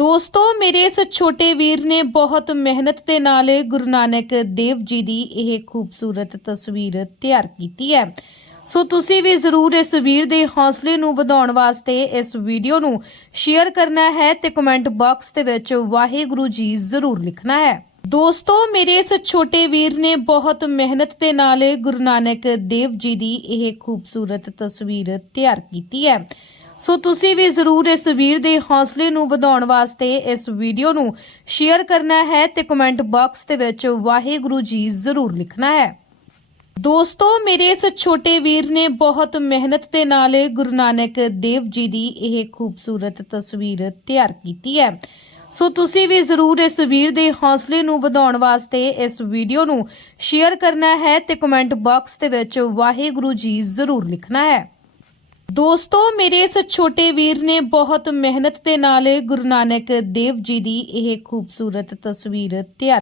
ਦੋਸਤੋ, ਮੇਰੇ ਇਸ ਛੋਟੇ ਵੀਰ ਨੇ ਬਹੁਤ ਮਿਹਨਤ ਦੇ ਨਾਲ ਗੁਰੂ ਨਾਨਕ ਦੇਵ ਜੀ ਦੀ ਇਹ ਖੂਬਸੂਰਤ ਤਸਵੀਰ ਤਿਆਰ ਕੀਤੀ ਹੈ। ਸੋ ਤੁਸੀਂ ਵੀ ਜ਼ਰੂਰ ਇਸ ਵੀਰ ਦੇ ਹੌਸਲੇ ਨੂੰ ਵਧਾਉਣ ਵਾਸਤੇ ਇਸ ਵੀਡੀਓ ਨੂੰ ਸ਼ੇਅਰ ਕਰਨਾ ਹੈ ਤੇ ਕਮੈਂਟ ਬਾਕਸ ਦੇ ਵਿੱਚ ਵਾਹਿਗੁਰੂ ਜੀ ਜ਼ਰੂਰ ਲਿਖਣਾ ਹੈ। ਦੋਸਤੋ, ਮੇਰੇ ਇਸ ਛੋਟੇ ਵੀਰ ਨੇ ਬਹੁਤ ਮਿਹਨਤ ਦੇ ਨਾਲ ਗੁਰੂ ਨਾਨਕ ਦੇਵ ਜੀ ਦੀ ਇਹ ਖੂਬਸੂਰਤ ਤਸਵੀਰ ਤਿਆਰ ਕੀਤੀ ਹੈ। ਸੋ ਤੁਸੀਂ ਵੀ ਜ਼ਰੂਰ ਇਸ ਵੀਰ ਦੇ ਹੌਸਲੇ ਨੂੰ ਵਧਾਉਣ ਵਾਸਤੇ ਇਸ ਵੀਡੀਓ ਨੂੰ ਸ਼ੇਅਰ ਕਰਨਾ ਹੈ ਤੇ ਕਮੈਂਟ ਬਾਕਸ ਦੇ ਵਿੱਚ ਵਾਹਿਗੁਰੂ ਜੀ ਜ਼ਰੂਰ ਲਿਖਣਾ ਹੈ। ਦੋਸਤੋ, ਮੇਰੇ ਇਸ ਛੋਟੇ ਵੀਰ ਨੇ ਬਹੁਤ ਮਿਹਨਤ ਦੇ ਨਾਲ ਗੁਰੂ ਨਾਨਕ ਦੇਵ ਜੀ ਦੀ ਇਹ ਖੂਬਸੂਰਤ ਤਸਵੀਰ ਤਿਆਰ ਕੀਤੀ ਹੈ। ਸੋ ਤੁਸੀਂ ਵੀ ਜ਼ਰੂਰ ਇਸ ਵੀਰ ਦੇ ਹੌਸਲੇ ਨੂੰ ਵਧਾਉਣ ਵਾਸਤੇ ਇਸ ਵੀਡੀਓ ਨੂੰ ਸ਼ੇਅਰ ਕਰਨਾ ਹੈ ਤੇ ਕਮੈਂਟ ਬਾਕਸ ਦੇ ਵਿੱਚ ਵਾਹਿਗੁਰੂ ਜੀ ਜ਼ਰੂਰ ਲਿਖਣਾ ਹੈ। ਦੋਸਤੋ, ਮੇਰੇ ਇਸ ਛੋਟੇ ਵੀਰ ਨੇ ਬਹੁਤ ਮਿਹਨਤ ਦੇ ਨਾਲ ਗੁਰੂ ਨਾਨਕ ਦੇਵ ਜੀ ਦੀ ਇਹ ਖੂਬਸੂਰਤ ਤਸਵੀਰ ਤਿਆਰ